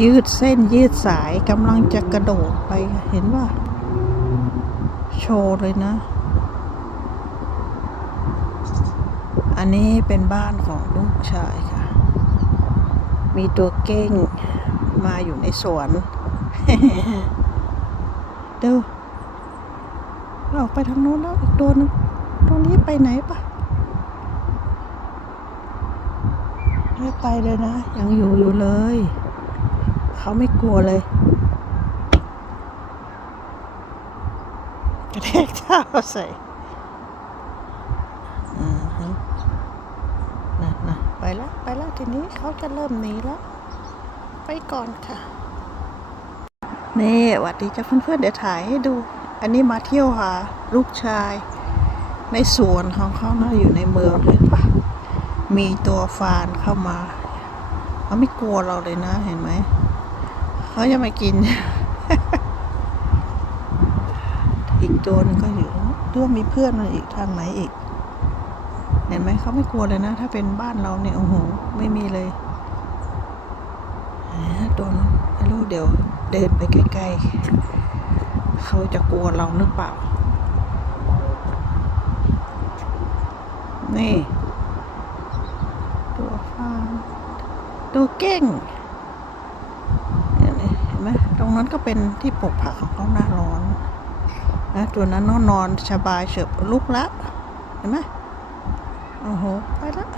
ยืดเส้นยืดสายกำลังจะกระโดดไปเห็นว่า โชว์เลยนะ อันนี้เป็นบ้านของลูกชายค่ะ มีตัวเก้งมาอยู่ในสวนเดูออกไปทางโน้นแล้วอีกตัวนึงตรงนี้ไปไหนปะไม่ไปเลยนะ ยังอยู่อยู่เลย เขาไม่กลัวเลย กระแทกเท้าใส่อือฮึนะนะไปแล้วไปแล้วทีนี้เขาจะเริ่มหนีแล้ว ไปก่อนค่ะ นี่หวัดดีจ้าเพื่อนๆเดี๋ยวถ่ายให้ดู อันนี้มาเที่ยวหาลูกชาย ในสวนของเขาเนะอยู่ในเมืองเห็นปะมีตัวฟานเข้ามาเขาไม่กลัวเราเลยนะเห็นไหม เขาจะมากิน อีกตัวหนึงก็อยู่เรื่องมีเพื่อนมันอีกทางไหนอีก เห็นไหมเขาไม่กลัวเลยนะ ถ้าเป็นบ้านเราเนี่ยโอ้โหไม่มีเลยอ่าตัวนั้นไม่รู้เดี๋ยวเดินไปใกล้ๆเขาจะกลัวเราหรือเปล่า นี่ ตัวฟางตัวเก้ง ไหมเห็นไหมตรงนั้นก็เป็นที่ปลูกผักของเขาหน้าร้อนนะตัวนั้นนอนนอนสบายเฉบลุกแล้วเห็นไหมโอ้โหไปแล้ว